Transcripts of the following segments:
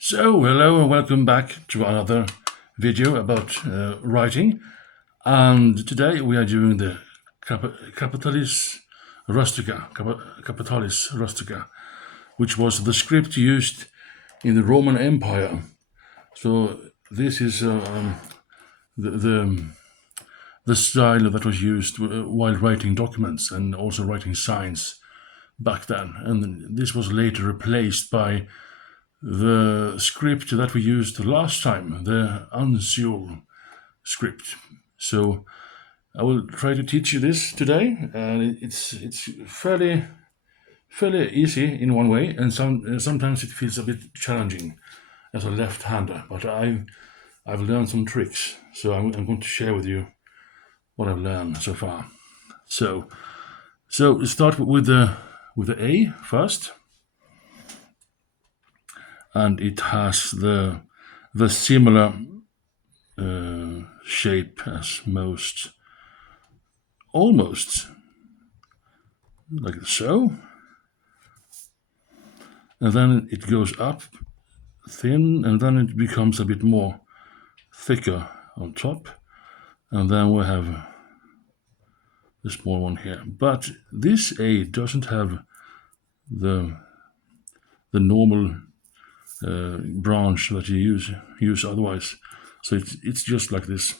So, hello and welcome back to another video about writing. And today we are doing the Capitalis Rustica, Capitalis Rustica, which was the script used in the Roman Empire. So this is the, the the style that was used while writing documents and also writing signs back then. And this was later replaced by the script that we used last time, the uncial script. So I will try to teach you this today, and it's fairly easy in one way, and sometimes it feels a bit challenging as a left-hander. But I've learned some tricks, so I'm going to share with you what I've learned so far. So start with the A first, and it has the similar shape as most, almost like so, and then it goes up thin, and then it becomes a bit more thicker on top, and then we have the small one here. But this A doesn't have the normal branch that you use otherwise, so it's just like this.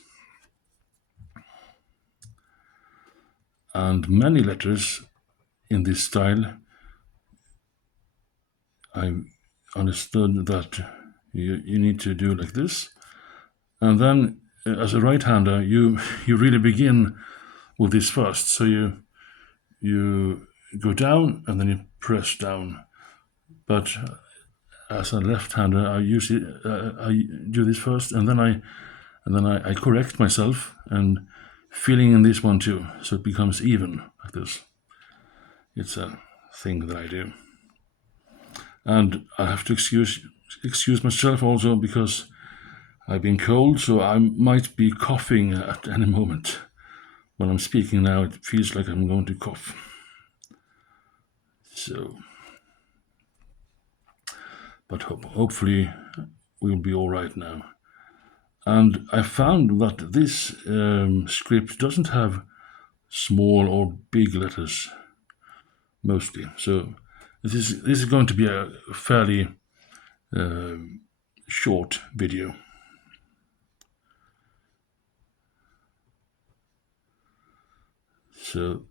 And many letters in this style, I understood that you need to do like this. And then as a right-hander, you really begin with this first. So you go down and then you press down. But as a left-hander, I do this first, and then I correct myself and filling in this one too, so it becomes even like this. It's a thing that I do. And I have to excuse myself also because I've been cold, so I might be coughing at any moment. When I'm speaking now, it feels like I'm going to cough. So, but hopefully we'll be all right now. And I found that this script doesn't have small or big letters, mostly. So this is going to be a fairly short video. So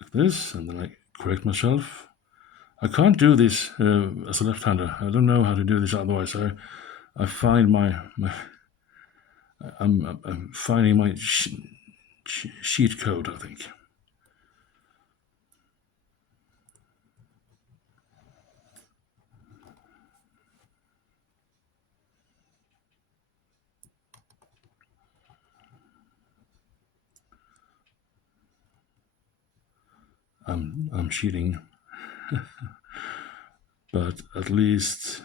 like this, and then I correct myself. I can't do this as a left-hander. I don't know how to do this otherwise. I find I'm finding my sheet code, I think. I'm cheating, but at least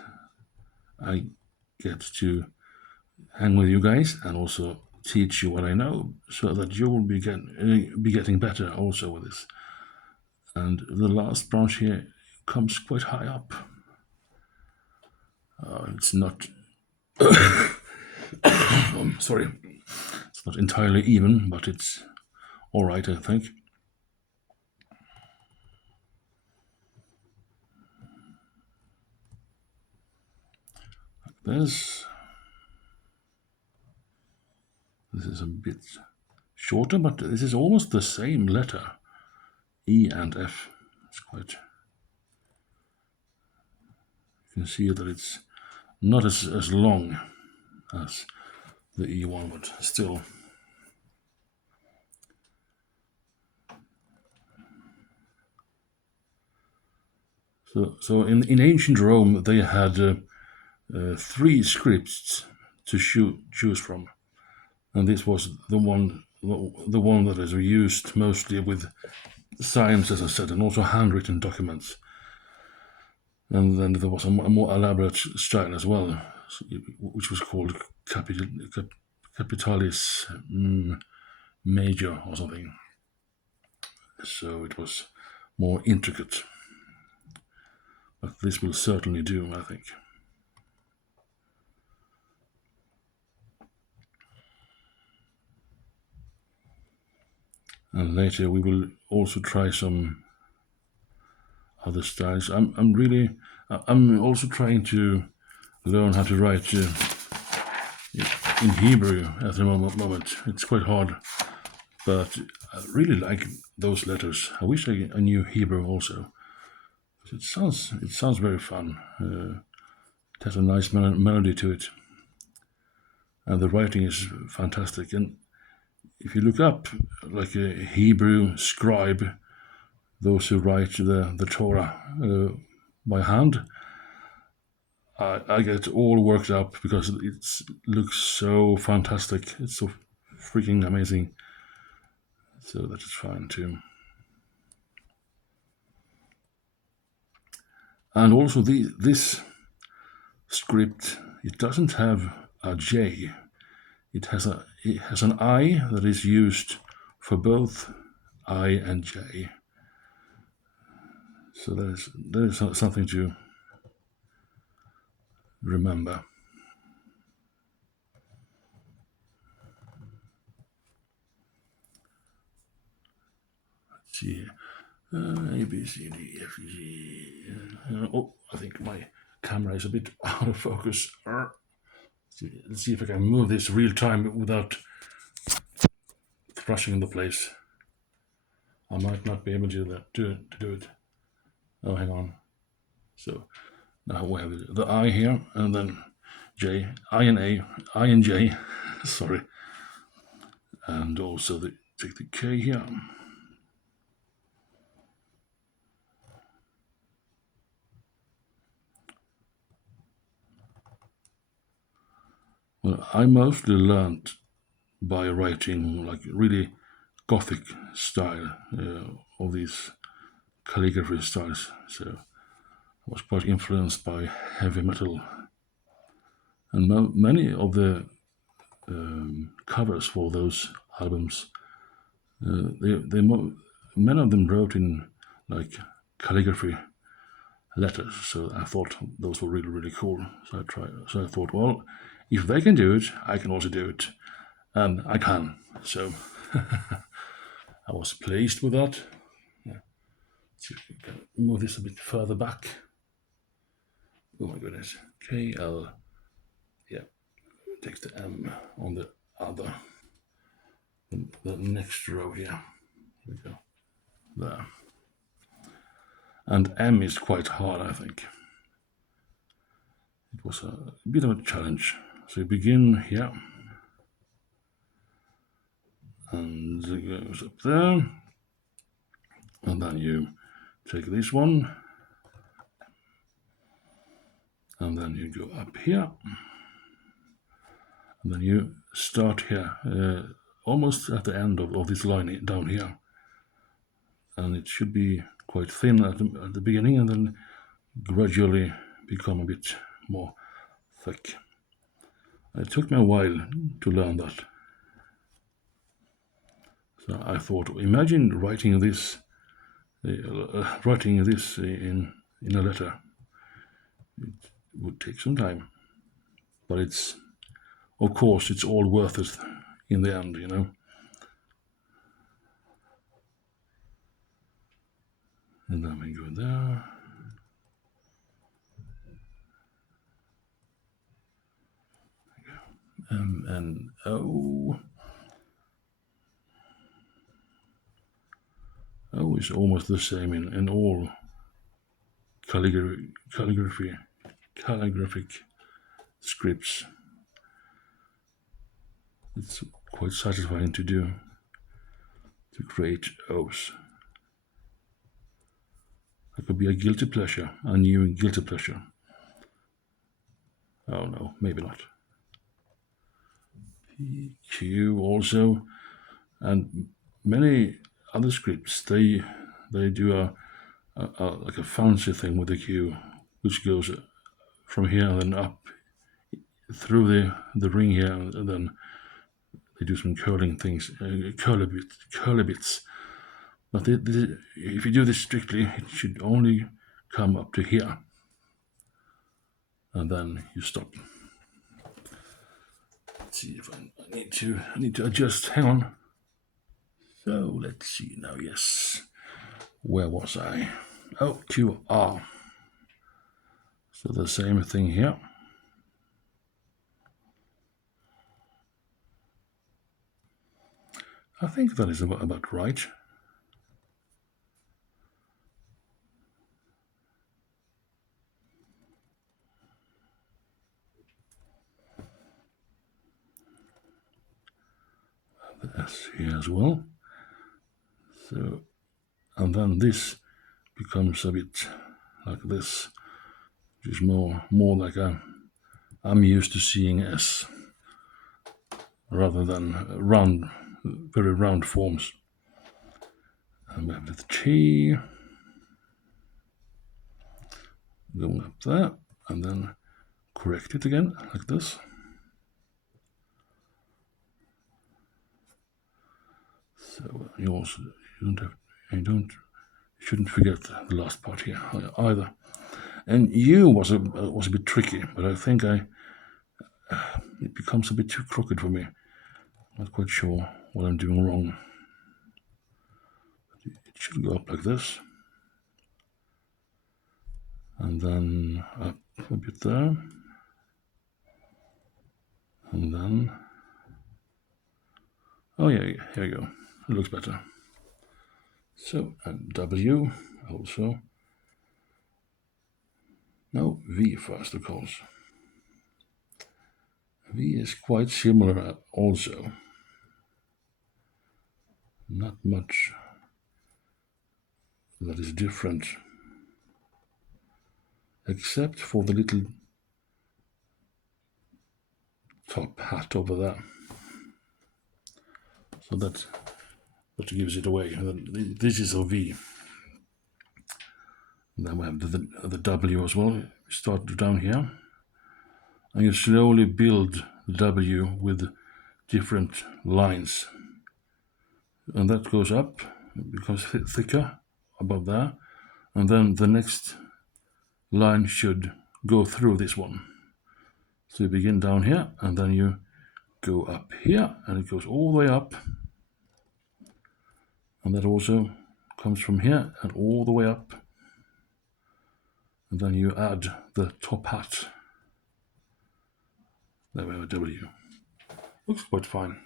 I get to hang with you guys and also teach you what I know, so that you will be getting better also with this. And the last branch here comes quite high up. It's not. Sorry, it's not entirely even, but it's all right, I think. This is a bit shorter, but this is almost the same letter, E and F. It's quite. You can see that it's not as long as the E one, but still. So in ancient Rome, they had three scripts to choose from, and this was the one that is used mostly with signs, as I said, and also handwritten documents. And then there was a more elaborate style as well, which was called Capitalis Major or something. So it was more intricate. But this will certainly do, I think. and later we will also try some other styles. I'm also trying to learn how to write in Hebrew at the moment. It's quite hard, but I really like those letters. I wish I knew Hebrew also. It sounds very fun. It has a nice melody to it, and the writing is fantastic. And if you look up like a Hebrew scribe, those who write the Torah by hand, I get all worked up because it looks so fantastic. It's so freaking amazing. So that is fine too. And also this script, it doesn't have a J. It has an I that is used for both I and J. So there is something to remember. Let's see. A, B, C, D, F, G. Oh, I think my camera is a bit out of focus. Let's see if I can move this real time without thrashing the place. I might not be able to do it. Oh, hang on. So now we have the I here, and then J, I and A, I and J. Sorry, and also take the K here. Well, I mostly learned by writing like really Gothic style of these calligraphy styles. So I was quite influenced by heavy metal, and many of the covers for those albums, many of them wrote in like calligraphy letters. So I thought those were really cool. So I thought, well, if they can do it, I can also do it, and I can. So I was pleased with that. Yeah. See if we can move this a bit further back. Oh my goodness. KL. Yeah. Takes the M on the other. The next row here. Here we go. There. And M is quite hard, I think. It was a bit of a challenge. So you begin here. And it goes up there. And then you take this one. And then you go up here. And then you start here, almost at the end of this line down here. And it should be quite thin at the beginning and then gradually become a bit more thick. It took me a while to learn that. So I thought, imagine writing this in a letter. It would take some time, but of course it's all worth it in the end, you know. And then we go there. And O. O is almost the same in all calligraphic scripts. It's quite satisfying to create O's. That could be a guilty pleasure, a new guilty pleasure. Oh no, maybe not. Q also, and many other scripts they do a like a fancy thing with the Q, which goes from here and then up through the ring here, and then they do some curling things, curly bits. But if you do this strictly, it should only come up to here, and then you stop. Let's see if I need to adjust. Hang on. So let's see now. Yes, where was I? Oh, QR. So the same thing here. I think that is about right. The S here as well. So, and then this becomes a bit like this, which is more like I'm used to seeing S rather than round, very round forms. And we have the T going up there, and then correct it again like this. So you also shouldn't forget the last part here either. And U was a bit tricky, but I think it becomes a bit too crooked for me. Not quite sure what I'm doing wrong. It should go up like this, and then up a bit there, and then oh yeah, here you go. It looks better. So and W also. No, V first, of course. V is quite similar also. Not much that is different, except for the little top hat over there. So that gives it away. This is a V. And then we have the W as well. Start down here, and you slowly build the W with different lines, and that goes up, becomes thicker above there, and then the next line should go through this one. So you begin down here, and then you go up here, and it goes all the way up, and that also comes from here and all the way up, and then you add the top hat. There we have a W. Looks quite fine.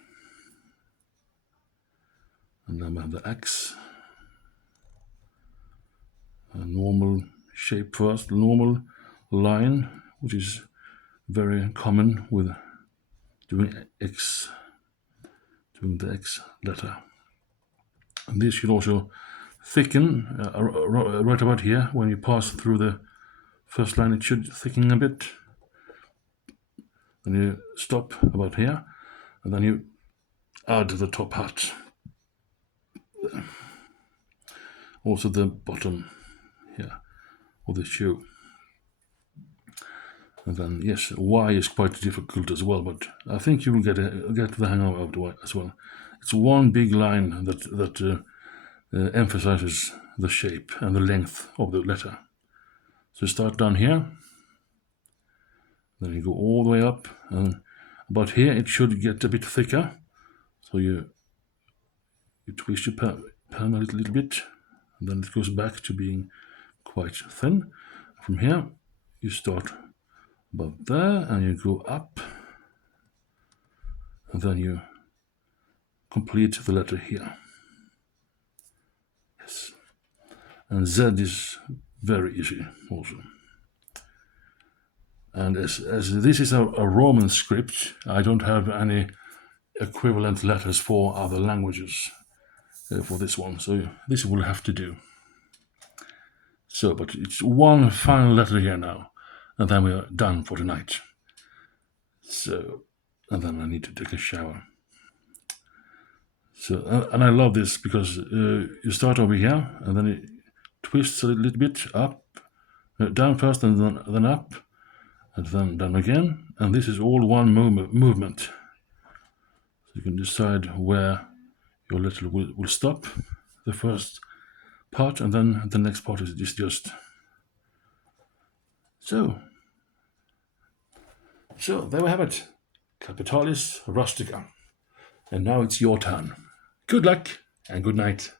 And then we have the X. A normal shape first, normal line, which is very common with doing X, doing the X letter. And this should also thicken right about here. When you pass through the first line, it should thicken a bit. Then you stop about here, and then you add the top hat. Also the bottom here, of the shoe. And then yes, Y is quite difficult as well, but I think you will get the hang of it as well. It's one big line that emphasizes the shape and the length of the letter. So start down here, then you go all the way up, and about here it should get a bit thicker. So you twist your pen a little bit, and then it goes back to being quite thin. From here, you start about there, and you go up, and then you complete the letter here. Yes. And Z is very easy also. And as this is a Roman script, I don't have any equivalent letters for other languages for this one, so this will have to do. So, but it's one final letter here now, and then we are done for tonight. So, and then I need to take a shower. So, and I love this because you start over here, and then it twists a little bit up, down first, and then up, and then down again, and this is all one movement. So you can decide where your letter will stop, the first part, and then the next part is just. So there we have it, Kapitalis Rustica. And now it's your turn. Good luck! and good night.